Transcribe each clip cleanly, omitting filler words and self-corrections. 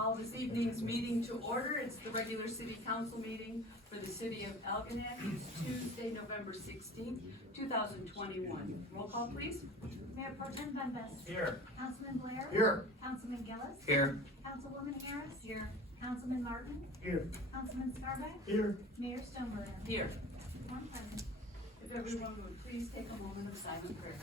call this evening's meeting to order. It's the regular city council meeting for the city of Algonac. It's Tuesday, November 16th, 2021. Roll call, please. Mayor Pro Tem Dundas. Here. Councilman Blair. Here. Councilman Gillis. Here. Councilwoman Harris. Here. Councilman Martin. Here. Councilman Scarback. Here. Mayor Stoneburner. Here. One present. If everyone would please take a moment of silent prayer.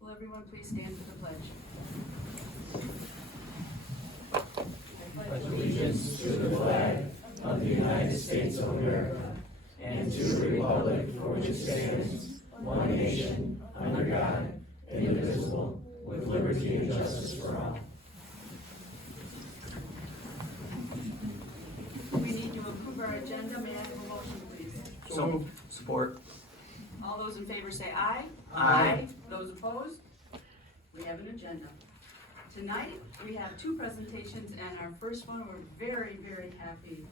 Will everyone please stand for the pledge? Allegiance to the flag of the United States of America and to the republic for which it stands, one nation, under God, indivisible, with liberty and justice for all. We need to approve our agenda. May I have a motion, please? So moved. Support. All those in favor say aye. Aye. Those opposed? We have an agenda. Tonight, we have two presentations, and our first one we're very, very happy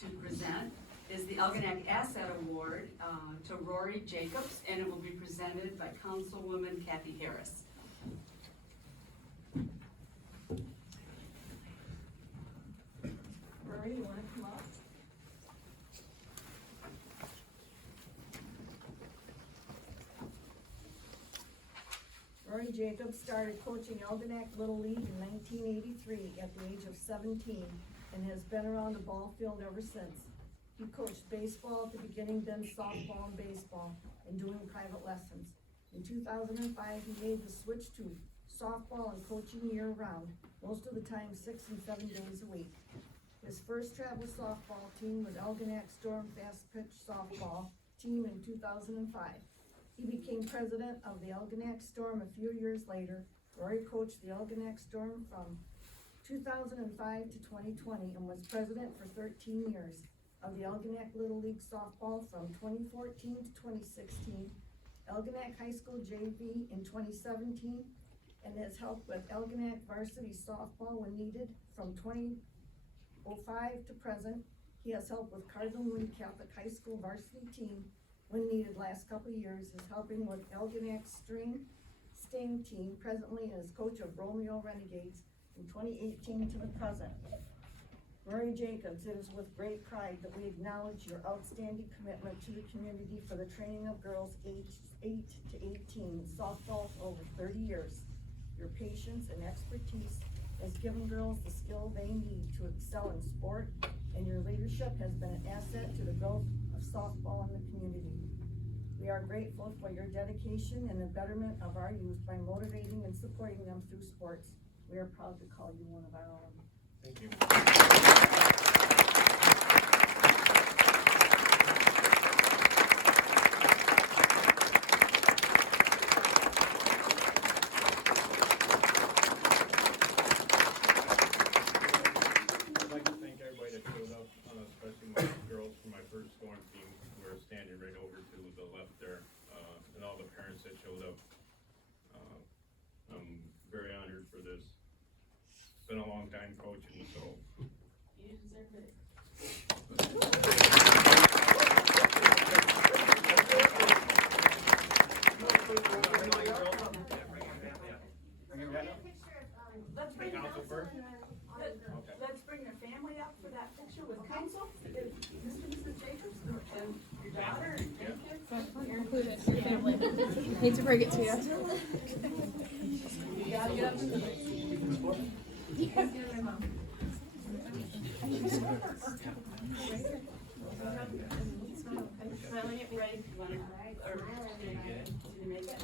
to present is the Algonac Asset Award to Rory Jacobs, and it will be presented by Councilwoman Kathy Harris. Rory, you want to come up? Rory Jacobs started coaching Algonac Little League in 1983 at the age of 17 and has been around the ball field ever since. He coached baseball at the beginning, then softball and baseball, and doing private lessons. In 2005, he made the switch to softball and coaching year-round, most of the time 6 and 7 days a week. His first travel softball team was Algonac Storm Fast Pitch Softball team in 2005. He became president of the Algonac Storm a few years later. Rory coached the Algonac Storm from 2005 to 2020 and was president for 13 years. Of the Algonac Little League Softball from 2014 to 2016, Algonac High School JV in 2017, and has helped with Algonac Varsity Softball when needed from 2005 to present. He has helped with Cardinal Mooney Catholic High School varsity team when needed last couple of years, is helping with Algonac Sting team presently, and is coach of Romeo Renegades from 2018 to the present. Rory Jacobs, it is with great pride that we acknowledge your outstanding commitment to the community for the training of girls aged 8 to 18 in softball for over 30 years. Your patience and expertise has given girls the skill they need to excel in sport, and your leadership has been an asset to the growth of softball in the community. We are grateful for your dedication and the betterment of our youth by motivating and supporting them through sports. We are proud to call you one of our own. Thank you. I'd like to thank everybody that showed up, especially my girls from my first Storm team who are standing right over to the left there, and all the parents that showed up. I'm very honored for this. It's been a long time coaching, so. You deserve it. Let's bring Council first? Let's bring your family up for that picture with council. Mr. and Mrs. Jacobs, and your daughter and grandkids. You're included in your family. Hate to break it to you. You gotta get up to the. Smiling at me, right? You wanna, or, did you make it?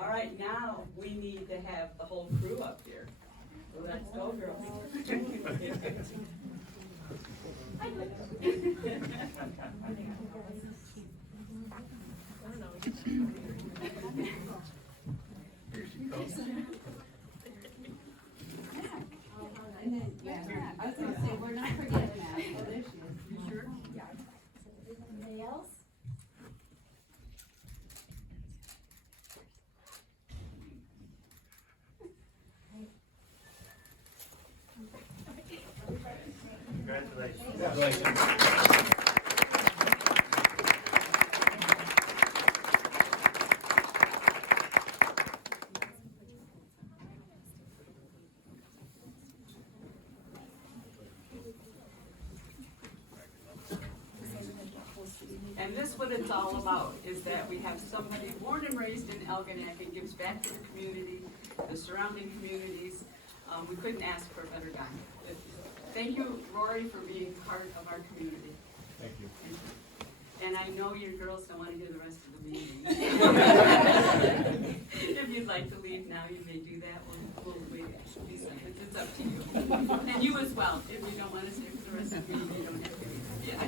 All right, now we need to have the whole crew up here. So let's go, girls. Here she comes. I was gonna say, we're not forgetting that. Oh, there she is. You sure? Yeah. Anybody else? this what it's all about, is that we have somebody born and raised in Algonac and gives back to the community, the surrounding communities. We couldn't ask for a better guy. Thank you, Rory, for being part of our community. Thank you. And I know your girls don't want to hear the rest of the meeting. If you'd like to leave now, you may do that. We'll wait. It's up to you. And you as well. If you don't want to stay for the rest of the meeting, you don't have to. Yeah.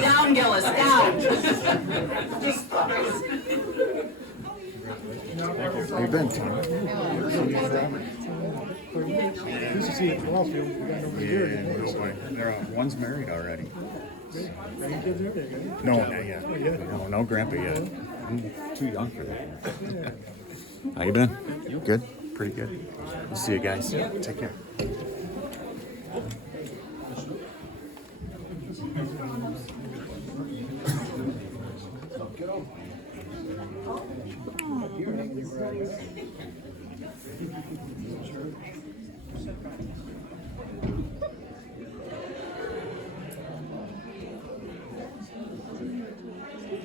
Down, Gillis, down. How you been, Tom? Good to see you at the ball field. We got nobody here today. One's married already. Any kids there? They got No, not yet. Not yet. No grandpa yet. I'm too young for that. How you been? Good? Pretty good. We'll see you guys. Take care.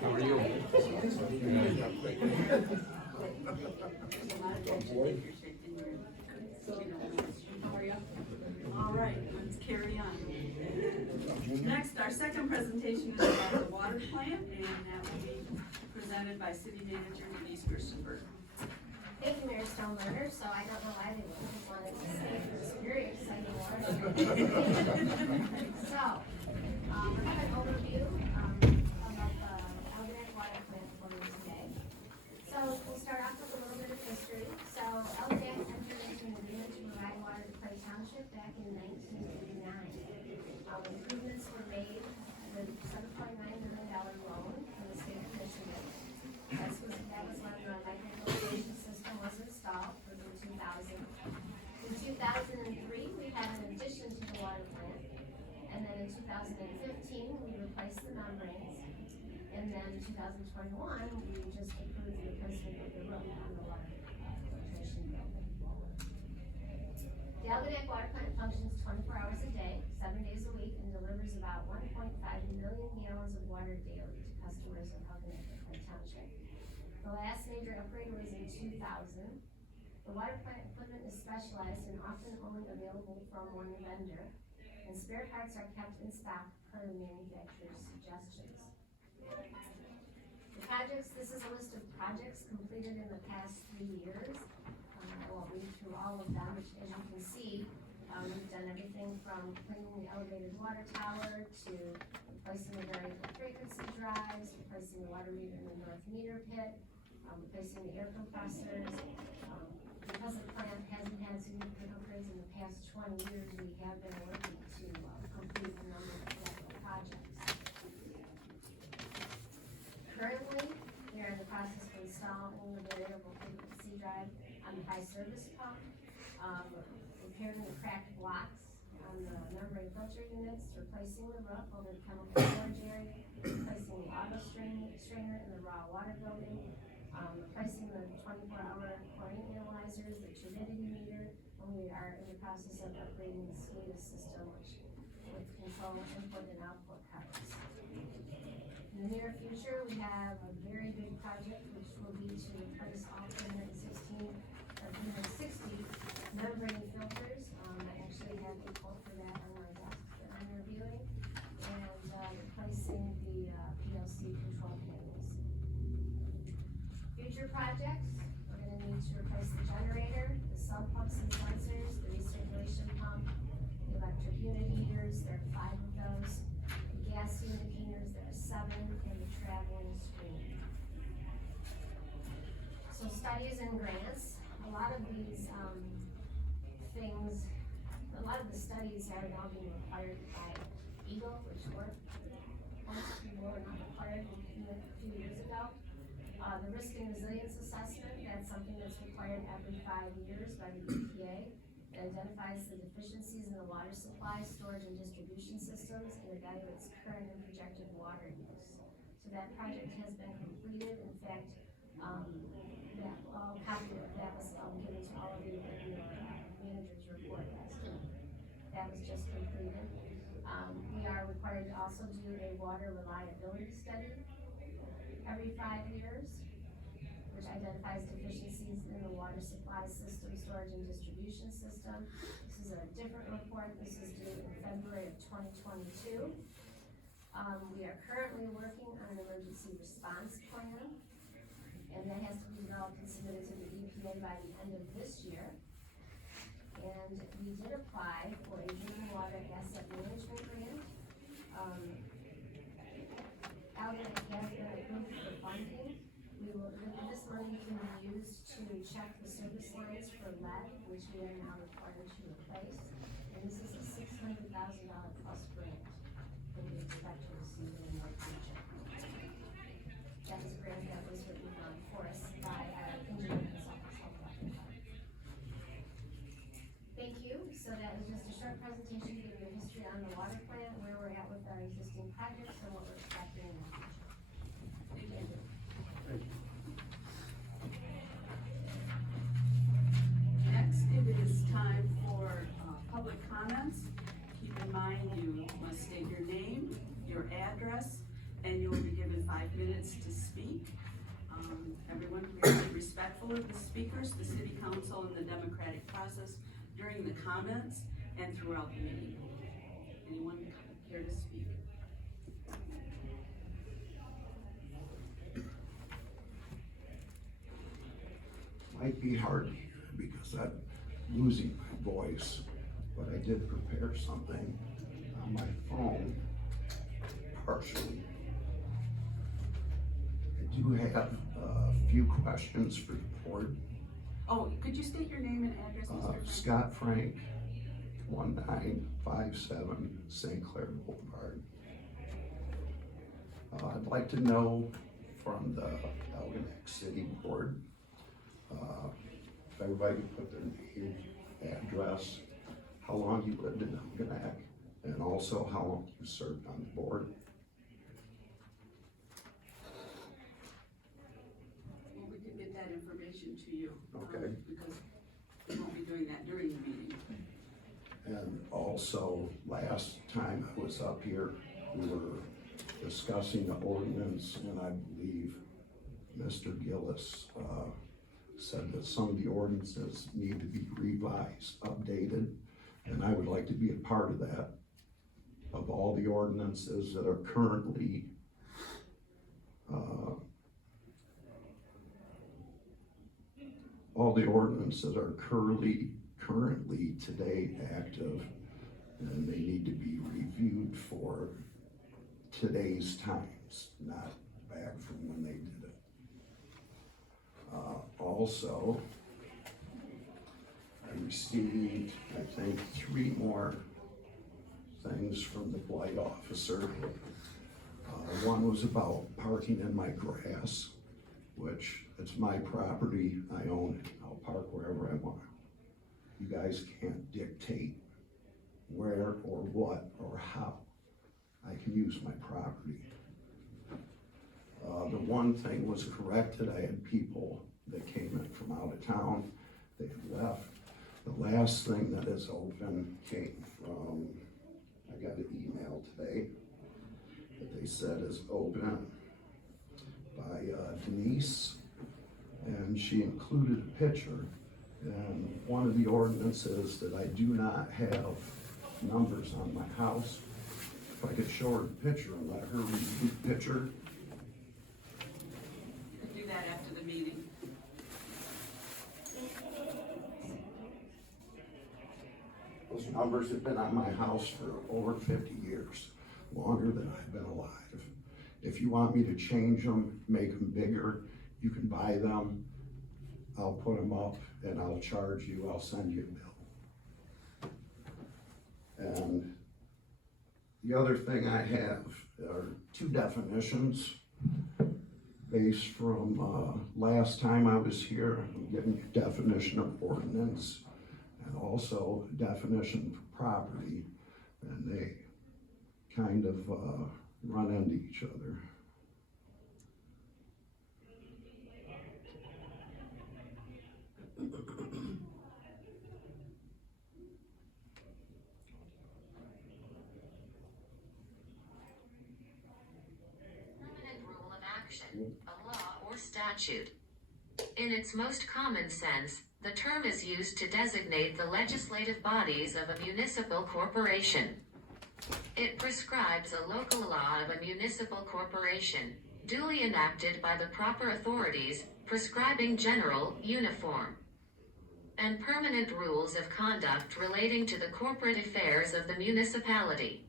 How are you? All right, let's carry on. Next, our second presentation is about the water plant, and that will be presented by City Manager Denise Gerstenberg. Thank you, Mayor Stoneburner. So I don't know why they just wanted to say it was very exciting water. So, we're having an overview about the Algonac water plant for you today. So we'll start off with a little bit of history. So Algonac entered into an agreement to provide water to Clay Township back in 1989. Improvements were made with $7.9 million loan from the state of Michigan. That was when the microfiltration system was installed in 2000. In 2003, we had an addition to the water plant. And then in 2015, we replaced the membranes. And then in 2021, we just approved the replacement of the roof on the water filtration building. The Algonac water plant functions 24 hours a day, 7 days a week, and delivers about 1.5 million gallons of water daily to customers of Algonac and Clay Township. The last major upgrade was in 2000. The water plant equipment is specialized and often only available from one vendor, and spare parts are kept in stock per the manufacturer's suggestions. The projects, this is a list of projects completed in the past 3 years. I won't read through all of them, which, as you can see, we've done everything from cleaning the elevated water tower to replacing the variable frequency drives, replacing the water meter in the north meter pit, replacing the air compressors. Because the plant hasn't had significant upgrades in the past 20 years, we have been working to complete a number of capital projects. Currently, we are in the process of installing the variable frequency drive on the high service pump, repairing the cracked blocks on the membrane filter units, replacing the roof over the chemical storage area, replacing the auto strainer in the raw water building, replacing the 24-hour chlorine analyzers, the turbidity meter, and we are in the process of upgrading the SCADA system, which with control input and output cards. In the near future, we have a very big project, which will be to replace all 360 membrane filters. I actually have a quote for that on my desk that I'm reviewing, and replacing the PLC control panels. Future projects, we're going to need to replace the generator, the sump pumps and sensors, the recirculation pump, the electric unit heaters, there are 5 of those, the gas unit heaters, there are 7, and the traveling screen. So studies and grants, a lot of these a lot of the studies are now being required by EGLE, which were most people were not required a few years ago. The risk and resilience assessment, that's something that's required every 5 years by the EPA. It identifies the deficiencies in the water supply, storage, and distribution systems, and evaluates current and projected water use. So that project has been completed. In fact, a copy of that was given to all of you in your manager's report last week. That was also do a water reliability study every 5 years, which identifies deficiencies in the water supply system, storage and distribution system. This is a different report. This is due in February of 2022. We are currently working on an emergency response plan, and that has to be developed and submitted to the EPA by the end of this year. And we did apply for a drinking water asset management grant. Algonac has been approved for funding. This money can be used to check the service lines for lead, which we are now required to replace. And this is a $600,000 plus grant that we expect to receive in the near future. That is a grant that was written for us by our engineering consultants. Thank you. So that is just a short presentation to give you a history on the water plant, where we're at with our existing projects, and what we're expecting in the future. Thank you. Next, it is time for public comments. Keep in mind, you must state your name, your address, and you will be given 5 minutes to speak. Everyone, please be respectful of the speakers, the city council, and the democratic process during the comments and throughout the meeting. Anyone care to speak? Might be hard to hear because I'm losing my voice, but I did prepare something on my phone, partially. I do have a few questions for the board. Oh, could you state your name and address, Mr. Frank? Scott Frank, 1957 St. Clair Boulevard. I'd like to know from the Algonac City Board, if everybody could put their name, address, how long you lived in Algonac, and also how long you served on the board. Well, we can get that information to you. Okay. Because we won't be doing that during the meeting. And also, last time I was up here, we were discussing the ordinance, and I believe Mr. Gillis said that some of the ordinances need to be revised, updated, and I would like to be a part of that. Of all the ordinances that are currently currently today active, and they need to be reviewed for today's times, not back from when they did it. Also, I received, I think, 3 more things from the blight officer. One was about parking in my grass, which it's my property, I own it, I'll park wherever I want. You guys can't dictate where or what or how I can use my property. The one thing was corrected. I had people that came in from out of town, they had left. The last thing that is open came from, I got an email today that they said is open by Denise, and she included a picture. And one of the ordinances that I do not have numbers on my house. If I could show her the picture and let her review the picture. You could do that after the meeting. Those numbers have been on my house for over 50 years, longer than I've been alive. If you want me to change them, make them bigger, you can buy them. I'll put them up and I'll charge you, I'll send you a bill. And the other thing I have are 2 definitions based from last time I was here. I'm getting a definition of ordinance and also a definition for property, and they kind of run into each other. a law or statute. In its most common sense, the term is used to designate the legislative bodies of a municipal corporation. It prescribes a local law of a municipal corporation, duly enacted by the proper authorities, prescribing general, uniform, and permanent rules of conduct relating to the corporate affairs of the municipality.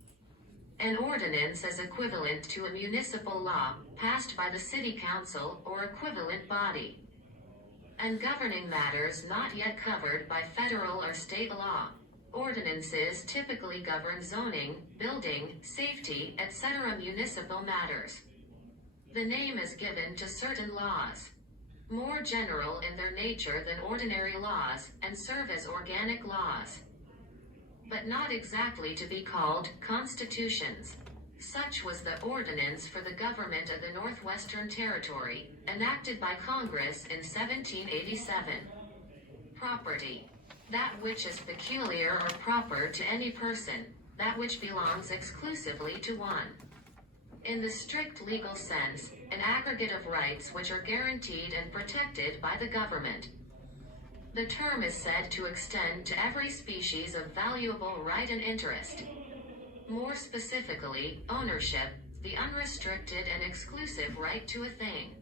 An ordinance is equivalent to a municipal law, passed by the city council or equivalent body, and governing matters not yet covered by federal or state law. Ordinances typically govern zoning, building, safety, etc. municipal matters. The name is given to certain laws, more general in their nature than ordinary laws, and serve as organic laws, but not exactly to be called constitutions. Such was the ordinance for the government of the Northwestern Territory, enacted by Congress in 1787. Property. That which is peculiar or proper to any person, that which belongs exclusively to one. In the strict legal sense, an aggregate of rights which are guaranteed and protected by the government. The term is said to extend to every species of valuable right and interest. More specifically, ownership, the unrestricted and exclusive right to a thing.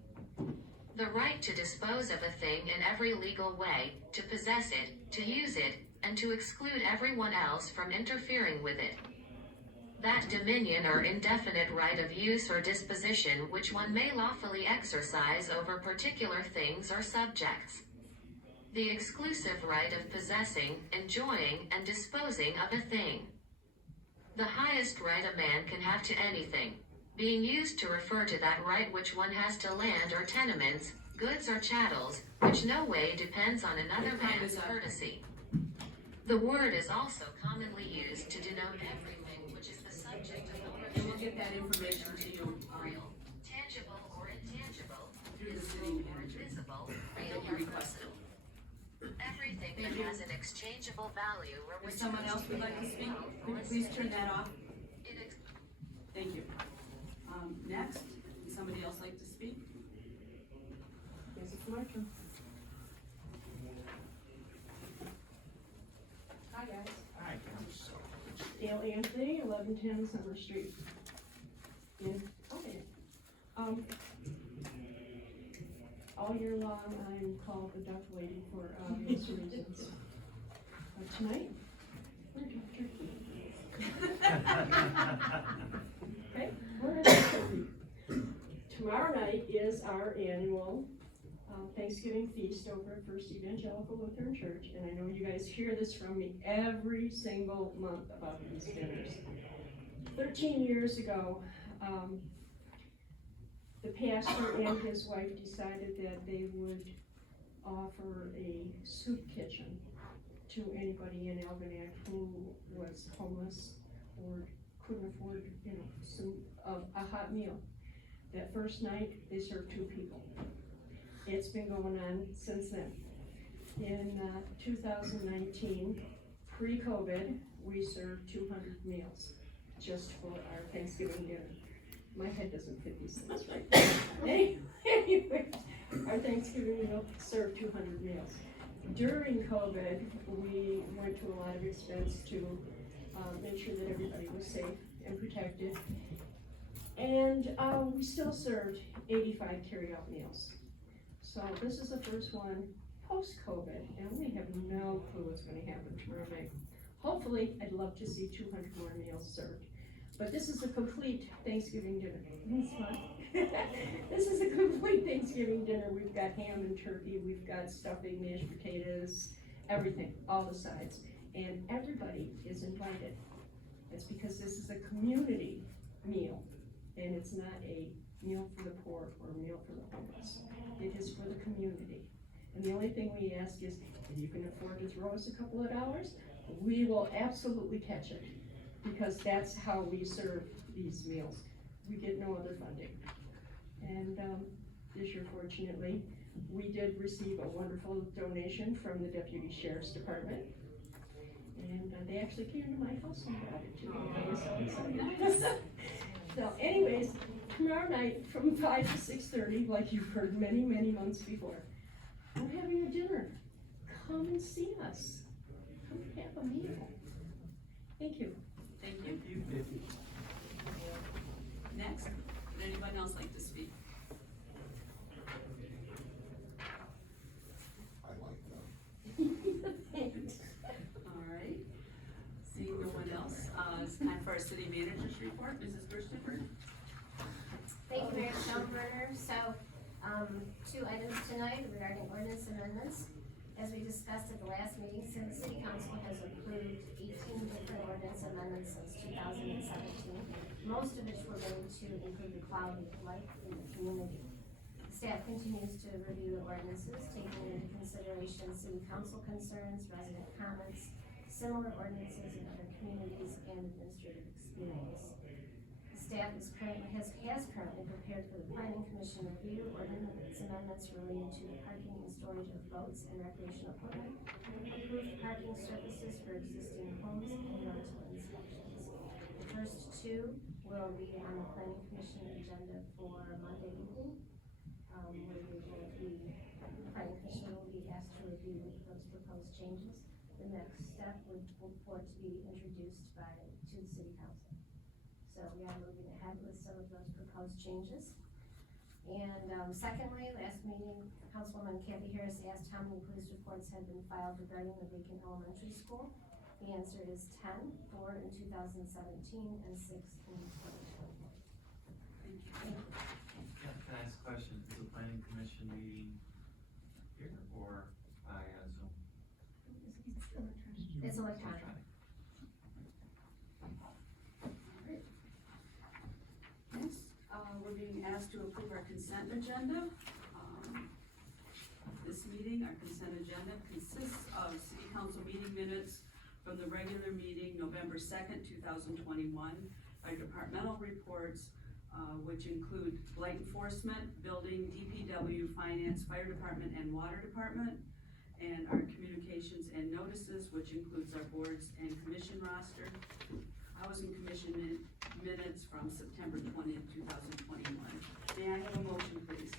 The right to dispose of a thing in every legal way, to possess it, to use it, and to exclude everyone else from interfering with it. That dominion or indefinite right of use or disposition which one may lawfully exercise over particular things or subjects. The exclusive right of possessing, enjoying, and disposing of a thing. The highest right a man can have to anything, being used to refer to that right which one has to land or tenements, goods or chattels, which no way depends on another man's courtesy. The word is also commonly used to denote everything which is the subject of ownership. And we'll get that information to you, Real, tangible or intangible, through the city visible or manager. invisible, that real you or requested. personal. Everything that Thank you. has an exchangeable value or If which someone else would like to speak, could you please turn that off? Thank you. Next, would somebody else like to speak? Yes, it's my turn. Hi, guys. Hi. Dale Anthony, 1110 Summer Street. All year long, I'm called the duck lady for obvious reasons. But tonight, we're gonna turkey. Okay, we're gonna turkey. Tomorrow night is our annual Thanksgiving feast over at First Evangelical Lutheran Church, and I know you guys hear this from me every single month about these dinners. 13 years ago, the pastor and his wife decided that they would offer a soup kitchen to anybody in Algonac who was homeless or couldn't afford, a hot meal. That first night, they served 2 people. It's been going on since then. In 2019, pre-COVID, we served 200 meals just for our Thanksgiving dinner. My head doesn't fit these things right now. Anyway, our Thanksgiving meal served 200 meals. During COVID, we went to a lot of expense to make sure that everybody was safe and protected. And we still served 85 carry-out meals. So this is the first one post-COVID, and we have no clue what's going to happen tomorrow. Hopefully, I'd love to see 200 more meals served. But this is a complete Thanksgiving dinner. This is a complete Thanksgiving dinner. We've got ham and turkey, we've got stuffing, mashed potatoes, everything, all the sides. And everybody is invited. It's because this is a community meal, and it's not a meal for the poor or a meal for the homeless. It is for the community. And the only thing we ask is, if you can afford to throw us a couple of dollars, we will absolutely catch it, because that's how we serve these meals. We get no other funding. And this year, fortunately, we did receive a wonderful donation from the Deputy Sheriff's Department. And they actually came to my house and brought it to me. I was so excited. So anyways, tomorrow night from 5 to 6:30, like you've heard many, many months before. We're having a dinner. Come and see us. Come have a meal. Thank you. Thank you. Next, would anyone else like to speak? I like that. Thanks. All right. Seeing no one else, it's time for our city manager's report. Mrs. Gerstenberg? Thank you, Mayor Stoneburner. So, 2 items tonight regarding ordinance amendments. As we discussed at the last meeting, since City Council has approved 18 different ordinance amendments since 2017, most of which were going to include the quality of life in the community. Staff continues to review the ordinances, taking into consideration City Council concerns, resident comments, similar ordinances in other communities, and administrative experience. Staff has currently prepared for the Planning Commission review ordinance amendments related to the parking and storage of boats and recreational equipment, approved parking surfaces for existing homes, and rental inspections. The first 2 will be on the Planning Commission agenda for Monday evening, where the Planning Commission will be asked to review those proposed changes. The next step would for it to be introduced to the City Council. So we are moving ahead with some of those proposed changes. And secondly, last meeting, Councilwoman Kathy Harris asked how many police reports had been filed regarding the vacant elementary school. The answer is 10, 4 in 2017, and 6 in 2021. Thank you. Can I ask a question? Is the planning commission meeting here or via Zoom? It's electronic. Next, we're being asked to approve our consent agenda. This meeting, our consent agenda consists of city council meeting minutes from the regular meeting, November 2nd, 2021, our departmental reports, which include blight enforcement, building, DPW, finance, fire department, and water department, and our communications and notices, which includes our boards and commission roster, housing commission minutes from September 20th, 2021. May I have a motion, please?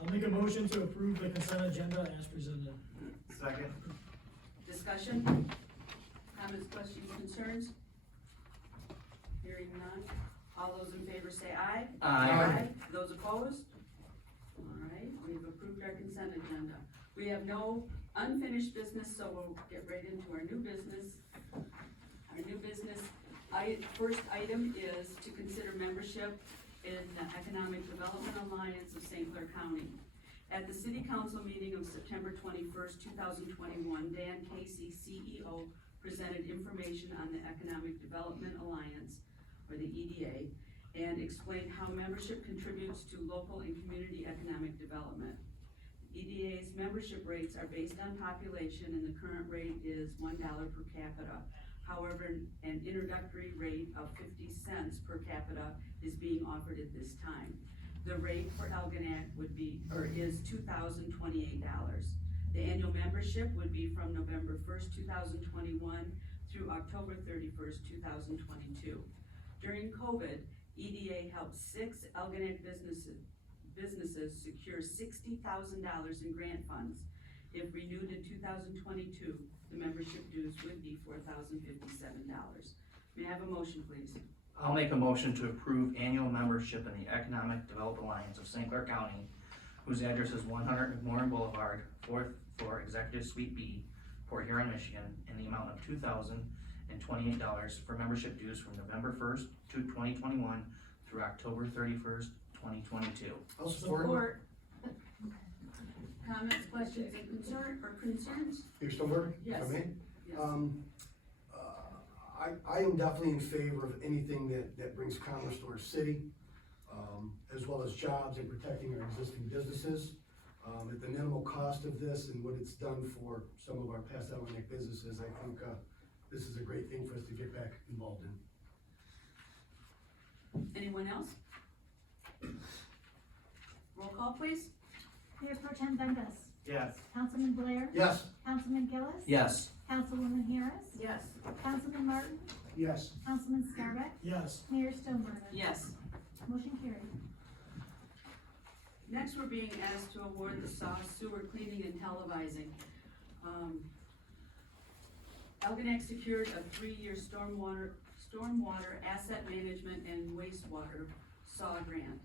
I'll make a motion to approve the consent agenda as presented. Second. Discussion? Comments, questions, concerns? Hearing none. All those in favor say aye. Aye. Those opposed? All right, we've approved our consent agenda. We have no unfinished business, so we'll get right into our new business. Our new business, first item is to consider membership in the Economic Development Alliance of St. Clair County. At the City Council meeting of September 21st, 2021, Dan Casey, CEO, presented information on the Economic Development Alliance, or the EDA, and explained how membership contributes to local and community economic development. EDA's membership rates are based on population, and the current rate is $1 per capita. However, an introductory rate of 50 cents per capita is being offered at this time. The rate for Algonac is $2,028. The annual membership would be from November 1st, 2021 through October 31st, 2022. During COVID, EDA helped 6 Algonac businesses secure $60,000 in grant funds. If renewed in 2022, the membership dues would be $4,057. May I have a motion, please? I'll make a motion to approve annual membership in the Economic Development Alliance of St. Clair County, whose address is 100 McMorran Boulevard, 4th floor, Executive Suite B, Port Huron, Michigan, in the amount of $2,028 for membership dues from November 1st, 2021 through October 31st, 2022. I'll support. Comments, questions, and concerns? You're still working? Yes. For me? Yes. I am definitely in favor of anything that brings commerce to our city, as well as jobs and protecting our existing businesses. At the minimal cost of this and what it's done for some of our past Algonac businesses, I think this is a great thing for us to get back involved in. Anyone else? Roll call, please. Mayor Pro Tem Dundas. Yes. Councilman Blair. Yes. Councilman Gillis. Yes. Councilwoman Harris. Yes. Councilman Martin. Yes. Councilman Scarbeck. Yes. Mayor Stoneburner. Yes. Motion carried. Next, we're being asked to award the SAW sewer cleaning and televising. Algonac secured a 3-year stormwater asset management and wastewater SAW grant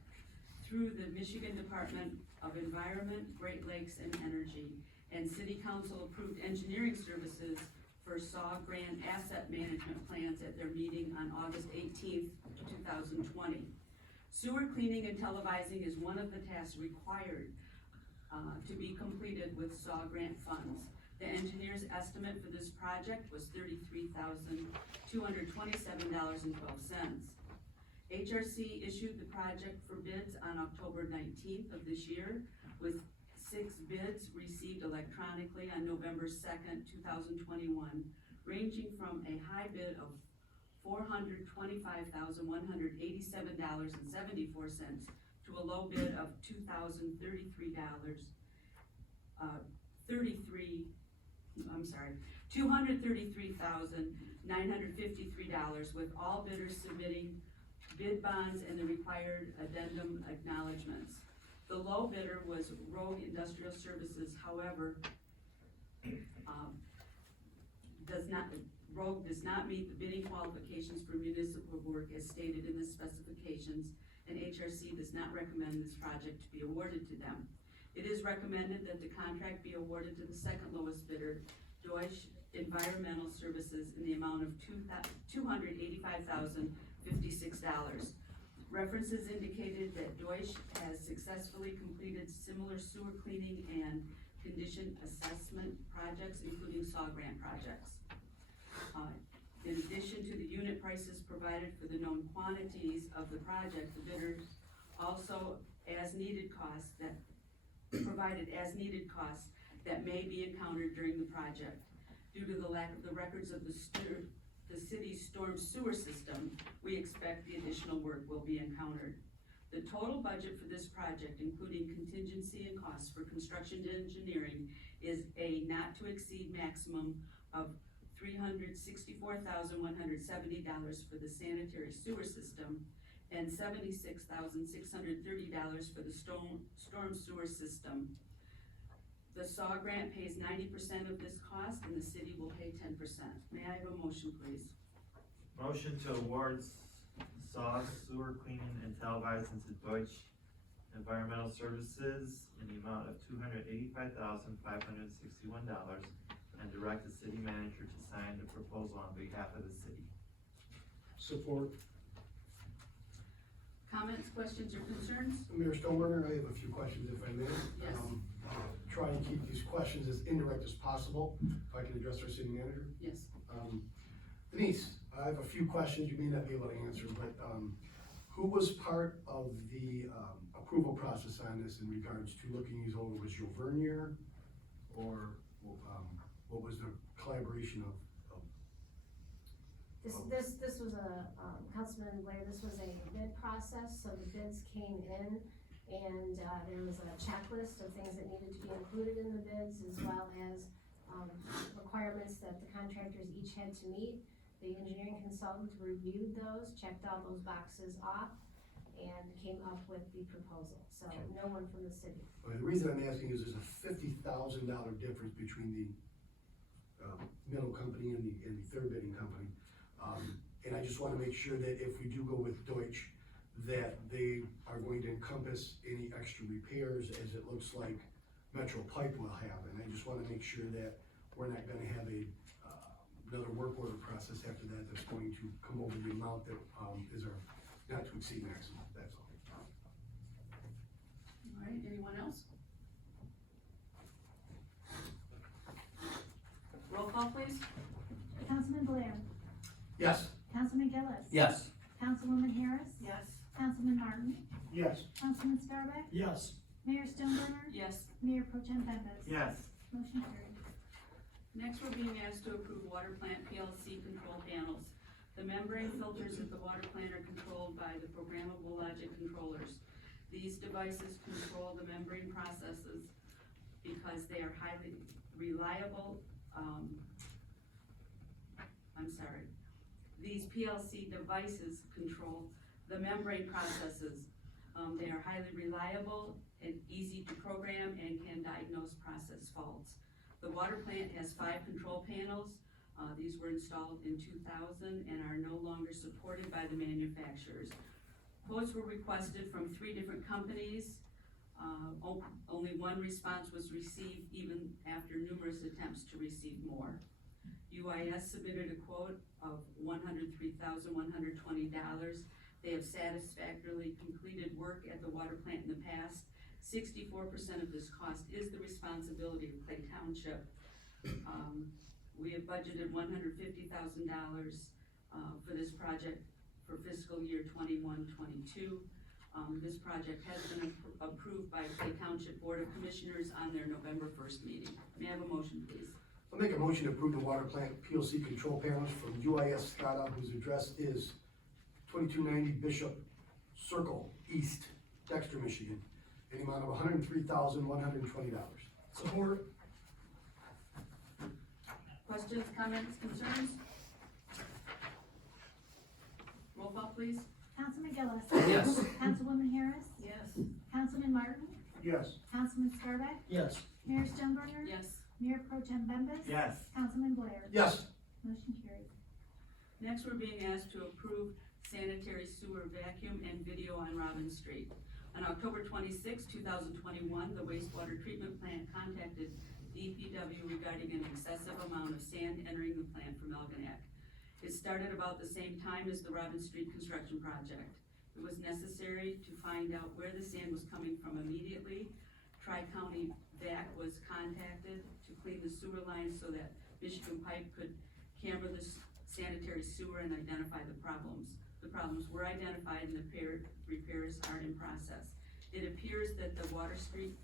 through the Michigan Department of Environment, Great Lakes and Energy, and City Council approved engineering services for SAW grant asset management plans at their meeting on August 18th, 2020. Sewer cleaning and televising is one of the tasks required to be completed with SAW grant funds. The engineer's estimate for this project was $33,227.12. HRC issued the project for bids on October 19th of this year, with 6 bids received electronically on November 2nd, 2021, ranging from a high bid of $425,187.74 to a low bid of $233,953, with all bidders submitting bid bonds and the required addendum acknowledgements. The low bidder was Rogue Industrial Services, however, Rogue does not meet the bidding qualifications for municipal work as stated in the specifications, and HRC does not recommend this project to be awarded to them. It is recommended that the contract be awarded to the second lowest bidder, Deutsch Environmental Services, in the amount of $285,056. References indicated that Deutsch has successfully completed similar sewer cleaning and condition assessment projects, including SAW grant projects. In addition to the unit prices provided for the known quantities of the project, the bidders also provided as needed costs that may be encountered during the project. Due to the lack of the records of the city's storm sewer system, we expect the additional work will be encountered. The total budget for this project, including contingency and costs for construction and engineering, is a not to exceed maximum of $364,170 for the sanitary sewer system and $76,630 for the storm sewer system. The SAW grant pays 90% of this cost and the city will pay 10%. May I have a motion, please? Motion to award SAW sewer cleaning and televising to Deutsch Environmental Services in the amount of $285,561 and direct the city manager to sign the proposal on behalf of the city. Support. Comments, questions, or concerns? Mayor Stoneburner, I have a few questions if I may. Yes. Try and keep these questions as indirect as possible, if I can address our city manager. Yes. Denise, I have a few questions you may not be able to answer, but who was part of the approval process on this in regards to looking these over? Was Joe Vernier, or what was the collaboration of? This was Councilman Blair, this was a bid process, so the bids came in and there was a checklist of things that needed to be included in the bids, as well as requirements that the contractors each had to meet. The engineering consultant reviewed those, checked all those boxes off, and came up with the proposal, so no one from the city. Well, the reason I'm asking is there's a $50,000 difference between the middle company and the third bidding company. And I just want to make sure that if we do go with Deutsch, that they are going to encompass any extra repairs, as it looks like Metro Pipe will have. And I just want to make sure that we're not going to have another work order process after that that's going to come over the amount that is our not to exceed maximum. That's all. All right, anyone else? Roll call, please. Councilman Blair. Yes. Councilman Gillis. Yes. Councilwoman Harris. Yes. Councilman Martin. Yes. Councilman Scarbeck. Yes. Mayor Stoneburner. Yes. Mayor Pro Tem Bembas. Yes. Motion carried. Next, we're being asked to approve water plant PLC control panels. The membrane filters at the water plant are controlled by the programmable logic controllers. These devices control the membrane processes because they are highly reliable. These PLC devices control the the membrane processes. They are highly reliable and easy to program and can diagnose process faults. The water plant has 5 control panels. These were installed in 2000 and are no longer supported by the manufacturers. Quotes were requested from 3 different companies. Only one response was received even after numerous attempts to receive more. UIS submitted a quote of $103,120. They have satisfactorily completed work at the water plant in the past. 64% of this cost is the responsibility of Clay Township. We have budgeted $150,000 for this project for fiscal year 21-22. This project has been approved by Clay Township Board of Commissioners on their November 1st meeting. May I have a motion, please? I'll make a motion to approve the water plant PLC control panels from UIS SCADA, whose address is 2290 Bishop Circle East, Dexter, Michigan, in the amount of $103,120. Support. Questions, comments, concerns? Roll call, please. Councilman Gillis. Yes. Councilwoman Harris. Yes. Councilman Martin. Yes. Councilman Scarback. Yes. Mayor Stoneburner. Yes. Mayor Pro Tem Bembas. Yes. Councilman Blair. Yes. Motion carried. Next, we're being asked to approve sanitary sewer vacuum and video on Robin Street. On October 26, 2021, the wastewater treatment plant contacted DPW regarding an excessive amount of sand entering the plant from Algonac. It started about the same time as the Robin Street construction project. It was necessary to find out where the sand was coming from immediately. Tri-County VAC was contacted to clean the sewer lines so that Michigan Pipe could camera the sanitary sewer and identify the problems. The problems were identified and the repairs are in process. It appears that the Robin Street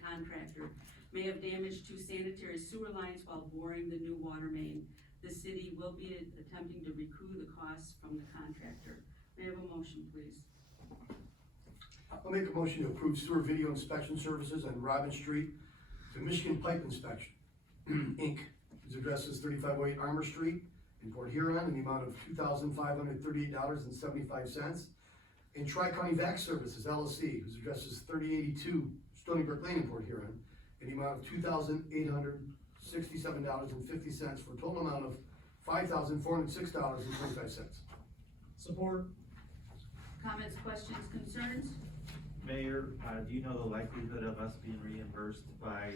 contractor may have damaged 2 sanitary sewer lines while boring the new water main. The city will be attempting to recoup the costs from the contractor. May I have a motion, please? I'll make a motion to approve sewer video inspection services on Robin Street to Michigan Pipe Inspection, Inc., whose address is 3508 Armour Street in Port Huron, in the amount of $2,538.75. And Tri-County VAC Services, LLC, whose address is 3082 Stony Brook Lane in Port Huron, in the amount of $2,867.50 for a total amount of $5,406.25. Support. Comments, questions, concerns? Mayor, do you know the likelihood of us being reimbursed by,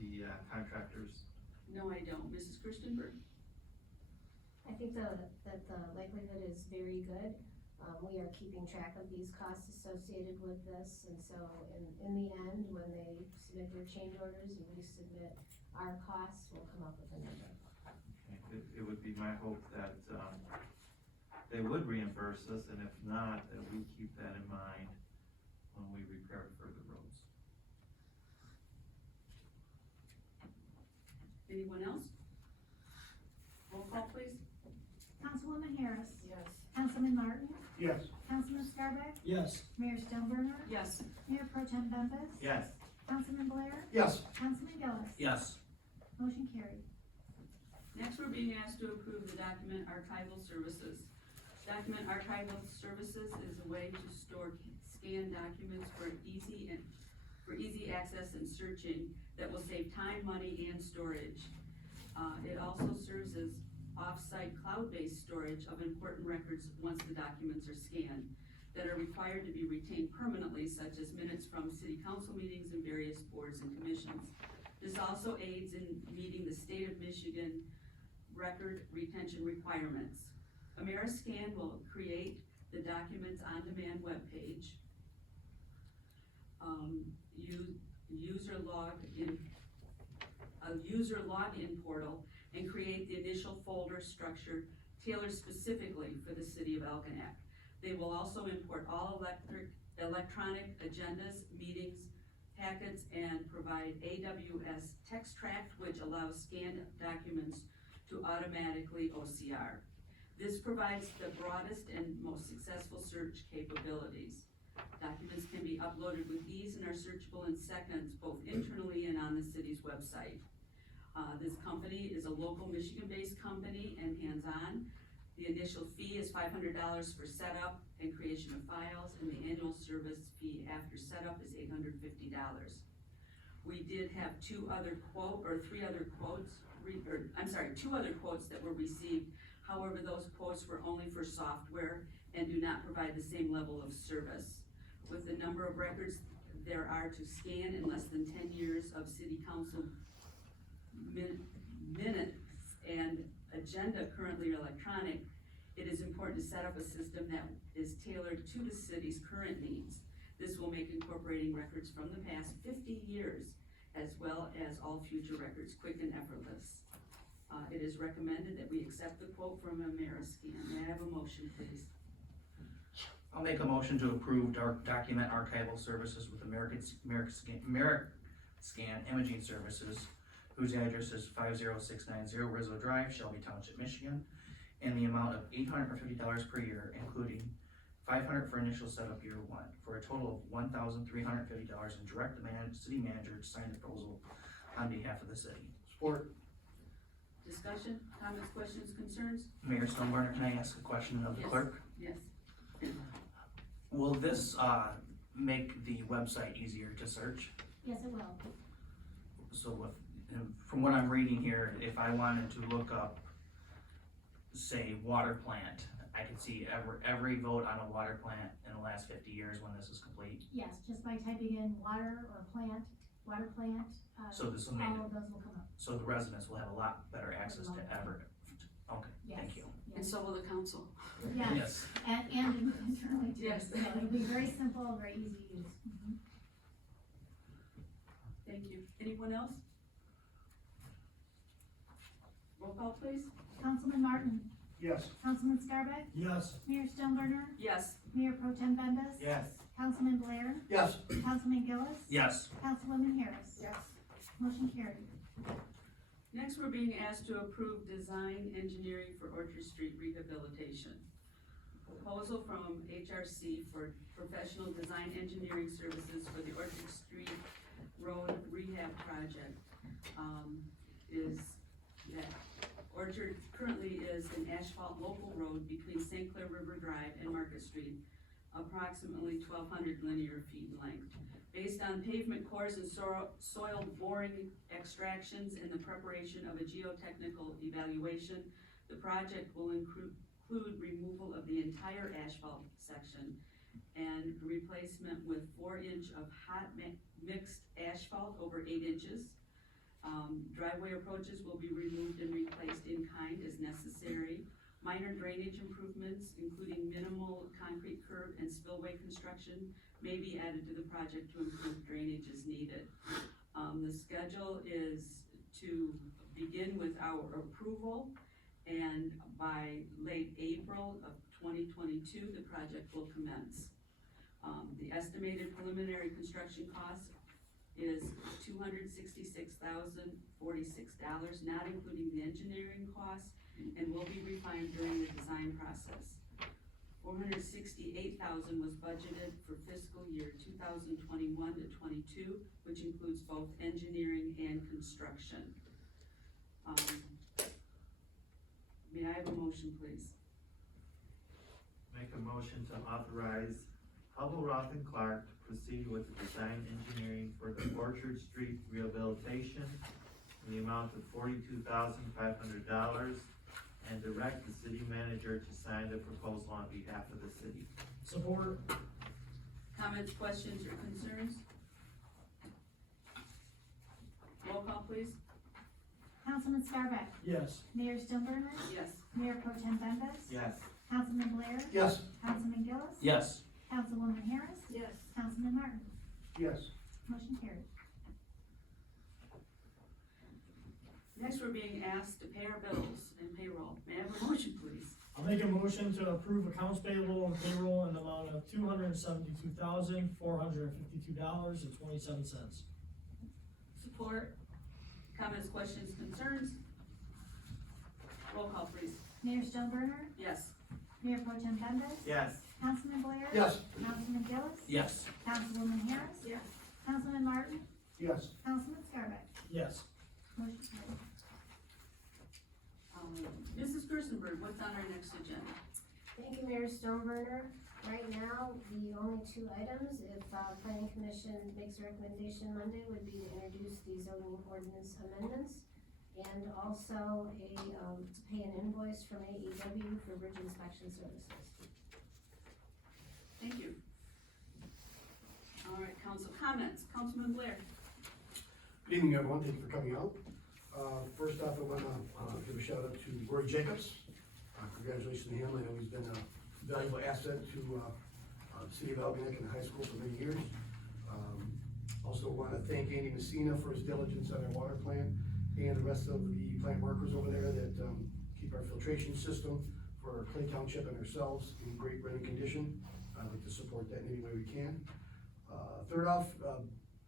the contractors? No, I don't. Mrs. Kirstenberg? I think that the likelihood is very good. We are keeping track of these costs associated with this, and so in the end, when they submit their change orders and we submit our costs, we'll come up with a number. Okay, it would be my hope that, they would reimburse us, and if not, that we keep that in mind when we repair further roads. Anyone else? Roll call, please. Councilwoman Harris. Yes. Councilman Martin. Yes. Councilman Scarback. Yes. Mayor Stoneburner. Yes. Mayor Pro Tem Bembas. Yes. Councilman Blair. Yes. Councilman Gillis. Yes. Motion carried. Next, we're being asked to approve the document archival services. Document archival services is a way to store scanned documents for easy access and searching that will save time, money, and storage. It also serves as off-site cloud-based storage of important records once the documents are scanned that are required to be retained permanently, such as minutes from city council meetings and various boards and commissions. This also aids in meeting the state of Michigan record retention requirements. Ameriscan will create the documents on-demand webpage. A user login portal, and create the initial folder structure tailored specifically for the city of Algonac. They will also import all electronic agendas, meetings, packets, and provide AWS text tract, which allows scanned documents to automatically OCR. This provides the broadest and most successful search capabilities. Documents can be uploaded with ease and are searchable in seconds, both internally and on the city's website. This company is a local Michigan-based company and hands-on. The initial fee is $500 for setup and creation of files, and the annual service fee after setup is $850. We did have two other quotes that were received. However, those quotes were only for software and do not provide the same level of service. With the number of records there are to scan in less than 10 years of city council minutes and agenda currently electronic, it is important to set up a system that is tailored to the city's current needs. This will make incorporating records from the past 50 years as well as all future records quick and effortless. It is recommended that we accept the quote from Ameriscan. May I have a motion, please? I'll make a motion to approve document archival services with Ameriscan Imaging Services, whose address is 50690 Rizzo Drive, Shelby Township, Michigan, in the amount of $850 per year, including $500 for initial setup year one, for a total of $1,350, and direct the city manager to sign the proposal on behalf of the city. Support. Discussion, comments, questions, concerns? Mayor Stoneburner, can I ask a question of the Yes. clerk? Yes. Will this make the website easier to search? Yes, it will. So from what I'm reading here, if I wanted to look up, say, water plant, I can see every vote on a water plant in the last 50 years when this is complete. Yes, just by typing in water or plant, water plant, So this will make all of those will come up. So the residents will have a lot better access to ever. Okay, thank you. And so will the council. Yes, Yes. and internally too. Yes. So it'll be very simple, very easy to use. Thank you. Anyone else? Roll call, please. Councilman Martin, Yes. Councilman Scarbeck, Yes. Mayor Stoneburner, Yes. Mayor Pro Tem Bembas. Yes. Councilman Blair, Yes. Councilman Gillis. Yes. Councilwoman Harris. Yes. Motion carried. Next, we're being asked to approve design engineering for Orchard Street rehabilitation. Proposal from HRC for professional design engineering services for the Orchard Street Road Rehab Project. Is that Orchard currently is an asphalt local road between St. Clair River Drive and Market Street, approximately 1,200 linear feet in length. Based on pavement cores and soil boring extractions and the preparation of a geotechnical evaluation, the project will include removal of the entire asphalt section and replacement with 4-inch of hot mixed asphalt over 8 inches. Driveway approaches will be removed and replaced in kind as necessary. Minor drainage improvements, including minimal concrete curb and spillway construction, may be added to the project to improve drainage as needed. The schedule is to begin with our approval, and by late April of 2022, the project will commence. The estimated preliminary construction cost is $266,046, not including the engineering costs, and will be refined during the design process. $468,000 was budgeted for fiscal year 2021 to 22, which includes both engineering and construction. May I have a motion, please? Make a motion to authorize Hubble, Roth and Clark to proceed with the design engineering for the Orchard Street rehabilitation in the amount of $42,500 and direct the city manager to sign the proposal on behalf of the city. Support. Comments, questions, or concerns? Roll call, please. Councilman Scarbeck, Yes. Mayor Stoneburner, Yes. Mayor Pro Tem Bembas. Yes. Councilman Blair, Yes. Councilman Gillis. Yes. Councilwoman Harris. Yes. Councilman Martin. Yes. Motion carried. Next, we're being asked to pay our bills and payroll. May I have a motion, please? I'll make a motion to approve accounts payable and payroll in the amount of $272,452.27. Support. Comments, questions, concerns? Roll call, please. Mayor Stoneburner, Yes. Mayor Pro Tem Bembas. Yes. Councilman Blair. Yes. Councilman Gillis. Yes. Councilwoman Harris. Yes. Councilman Martin. Yes. Councilman Scarbeck. Yes. Motion carried. Mrs. Gerstenberg, what's on our next agenda? Thank you, Mayor Stoneburner. Right now, the only two items, if, planning commission makes a recommendation Monday, would be to introduce the zoning ordinance amendments. And also to pay an invoice from AEW for bridge inspection services. Thank you. All right, council comments. Councilman Blair. Good evening, everyone. Thank you for coming out. First off, I want to give a shout out to Roy Jacobs. Congratulations to him. I know he's been a valuable asset to the city of Algonac and the high school for many years. Also want to thank Andy Messina for his diligence on our water plant and the rest of the plant workers over there that keep our filtration system for Clay Township and ourselves in great running condition. I'd like to support that in any way we can. Third off,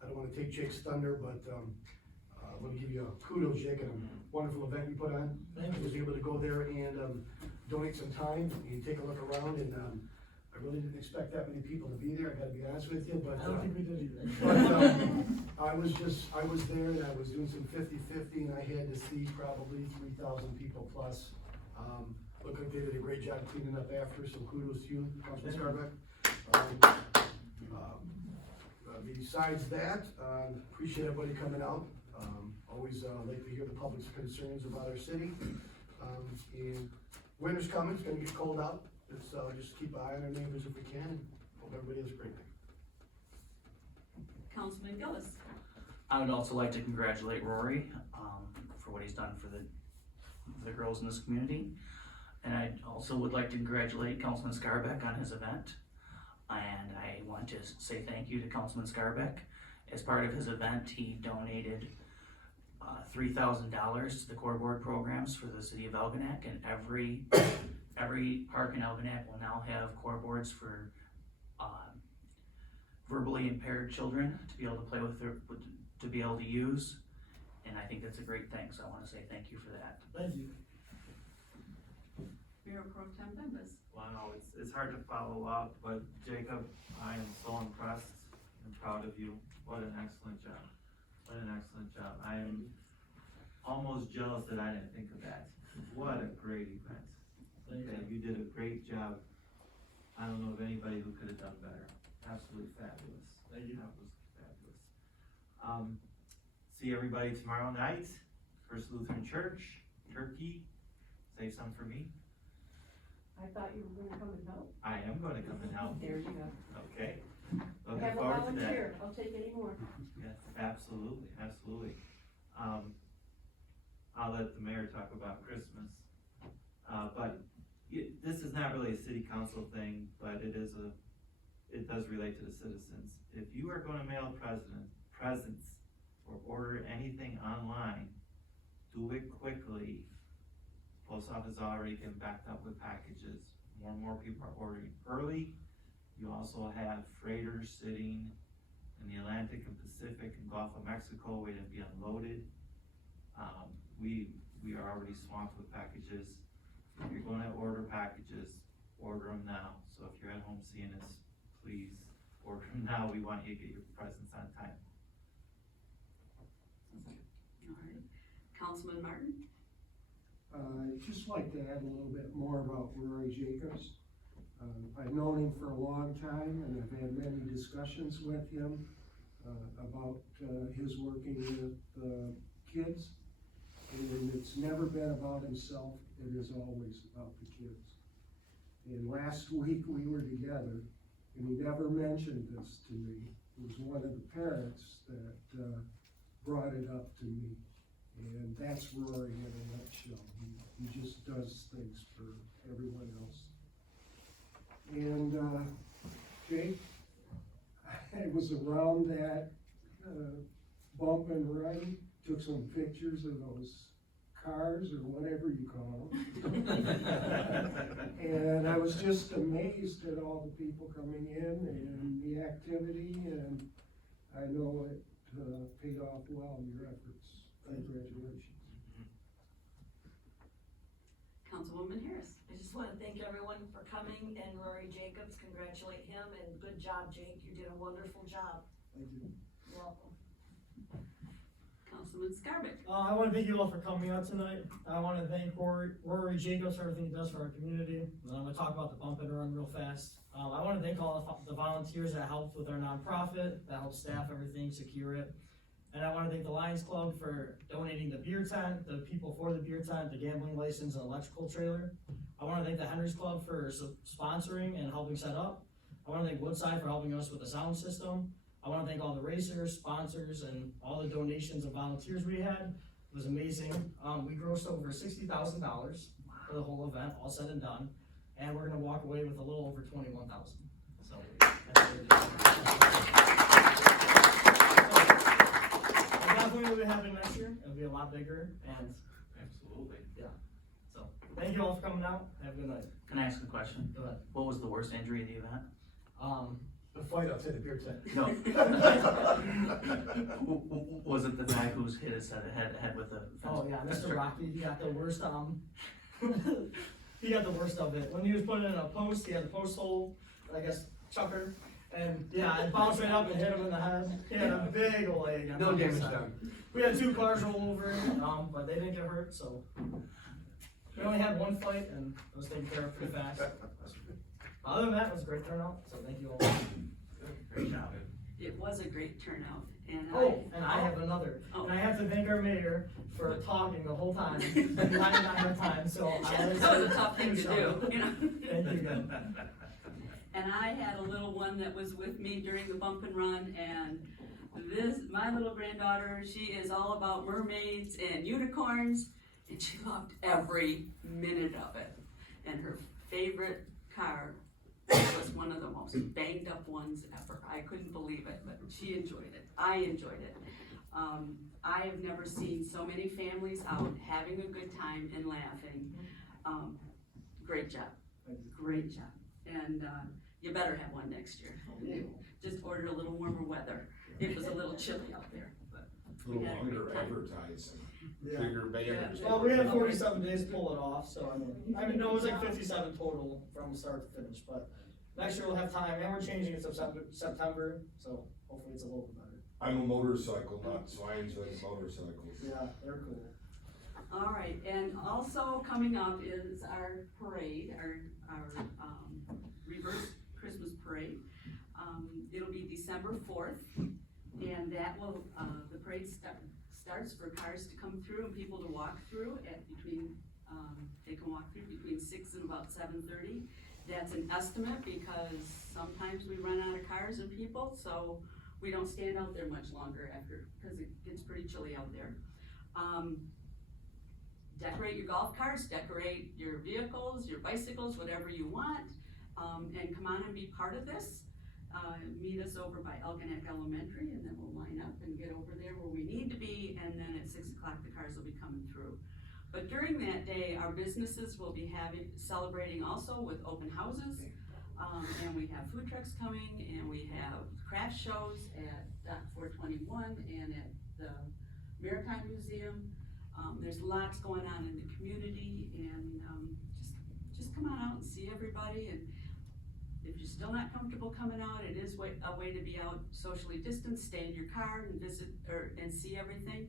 I don't want to take Jake's thunder, but I want to give you a kudos, Jake, on a wonderful event you put on. I was able to go there and donate some time and take a look around, and I really didn't expect that many people to be there, I gotta be honest with you, but. I don't think we did either. But, I was there and I was doing some 50-50 and I had to see probably 3,000 people plus. Looked like they did a great job cleaning up after, so kudos to you, Councilman Scarbeck. Besides that, appreciate everybody coming out. Always like to hear the public's concerns about our city. And winter's coming, it's gonna get cold out. Let's just keep an eye on our neighbors if we can, and hope everybody has a great day. Councilman Gillis. I would also like to congratulate Rory, for what he's done for the girls in this community. And I also would like to congratulate Councilman Scarbeck on his event. And I want to say thank you to Councilman Scarbeck. As part of his event, he donated $3,000 to the core board programs for the city of Algonac, and every park in Algonac will now have core boards for verbally impaired children to be able to play with to be able to use. And I think that's a great thing, so I want to say thank you for that. Thank you. Mayor Pro Tem Bembas. Wow, it's hard to follow up, but Jacob, I am so impressed and proud of you. What an excellent job. What an excellent job. I am almost jealous that I didn't think of that. What a great event. Okay, you did a great job. I don't know of anybody who could have done better. Absolutely fabulous. Thank you. That was fabulous. See everybody tomorrow night, First Lutheran Church, Turkey. Save some for me. I thought you were gonna come and help. I am going to come and help. There you go. Okay. I Looking have a forward to that. volunteer, I'll take any more. Yes, absolutely, absolutely. I'll let the mayor talk about Christmas. But this is not really a city council thing, but it does relate to the citizens. If you are gonna mail presents or order anything online, do it quickly. Post office already getting backed up with packages. More and more people are ordering early. You also have freighters sitting in the Atlantic and Pacific and Gulf of Mexico waiting to be unloaded. We are already swamped with packages. If you're gonna order packages, order them now. So if you're at home seeing this, please order them now. We want you to get your presents on time. All right. Councilman Martin. I'd just like to add a little bit more about Rory Jacobs. I've known him for a long time, and I've had many discussions with him about his working with kids. And it's never been about himself, it is always about the kids. And last week we were together, and he never mentioned this to me. It was one of the parents that brought it up to me. And that's Rory in a nutshell. He just does things for everyone else. And Jake, I was around that bump and run, took some pictures of those cars or whatever you call them. And I was just amazed at all the people coming in and the activity, and I know it paid off well, your efforts. Congratulations. Councilwoman Harris. I just want to thank everyone for coming, and Rory Jacobs, congratulate him, and good job, Jake, you did a wonderful job. Thank you. You're welcome. Councilman Scarbic. I want to thank you all for coming out tonight. I want to thank Rory Jacobs for everything he does for our community. And I'm going to talk about the bump and run real fast. I want to thank all the volunteers that helped with our nonprofit, that helped staff everything, secure it. And I want to thank the Lions Club for donating the beer tent, the people for the beer tent, the gambling license, and electrical trailer. I want to thank the Henry's Club for sponsoring and helping set up. I want to thank Woodside for helping us with the sound system. I want to thank all the racers, sponsors, and all the donations and volunteers we had. It was amazing. We grossed over $60,000 for the whole event, all said and done. And we're gonna walk away with a little over 21,000. So that's what it is. Definitely will be happening next year. It'll be a lot bigger, and Absolutely. yeah. So thank you all for coming out. Have a good night. Can I ask a question? Go ahead. What was the worst injury of the event? The fight outside the beer tent. No. Was it the guy who's hit his head with the fence? Oh yeah, Mr. Rocky, he got the worst. He got the worst of it. When he was putting in a post, he had a post hole, I guess, chucker. And yeah, it bounced right up and hit him in the head. He had a big old leg. On No the damage side. done. We had 2 cars roll over, but they didn't get hurt, so. We only had 1 fight and it was taken care of pretty fast. Other than that, it was a great turnout, so thank you all. Great job. It was a great turnout, and I have another. Oh. And I have to thank our mayor for talking the whole time, behind on her time, so. that was a tough thing to do, you know? Thank you again. And I had a little one that was with me during the bump and run, and my little granddaughter, she is all about mermaids and unicorns, and she loved every minute of it. And her favorite car was one of the most banged up ones ever. I couldn't believe it, but she enjoyed it. I enjoyed it. I have never seen so many families out having a good time and laughing. Great job, great job. And you better have one next year. Just order a little warmer weather. It was a little chilly out there. But A little longer advertising, Yeah. bigger banners. Well, we had 47 days to pull it off, so I mean, no, it was like 57 total from start to finish, but next year we'll have time, and we're changing it to September, so hopefully it's a little bit better. I'm a motorcycle nut, so I enjoy motorcycles. Yeah, they're cool. all right, and also coming up is our parade, our reverse Christmas parade. It'll be December 4th, and that will, the parade starts for cars to come through and people to walk through they can walk through between 6 and about 7:30. That's an estimate because sometimes we run out of cars and people, so we don't stand out there much longer because it gets pretty chilly out there. Decorate your golf carts, decorate your vehicles, your bicycles, whatever you want, and come on and be part of this. Meet us over by Algonac Elementary, and then we'll line up and get over there where we need to be, and then at 6 o'clock the cars will be coming through. But during that day, our businesses will be celebrating also with open houses, and we have food trucks coming, and we have craft shows at Dock 421 and at the Maritime Museum. There's lots going on in the community, and just come on out and see everybody. And if you're still not comfortable coming out, it is a way to be out socially distanced, stay in your car and visit and see everything.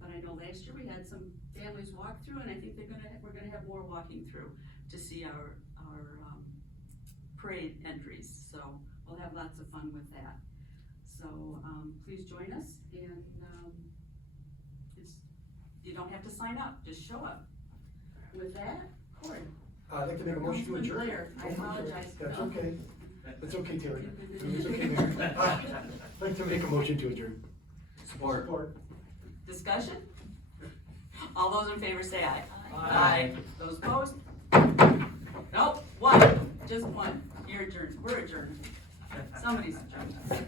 But I know last year we had some families walk through, and I think we're gonna have more walking through to see our parade entries. So we'll have lots of fun with that. So please join us, and you don't have to sign up, just show up. With that, Corey. I'd like to make a motion to adjourn. Blair, I apologize. That's okay. That's okay, Terry. It's okay, Mayor. I'd like to make a motion to adjourn. Support. Discussion? All those in favor say aye. Aye. Those opposed? Nope, one, just one. You're adjourned, we're adjourned. Somebody's adjourned.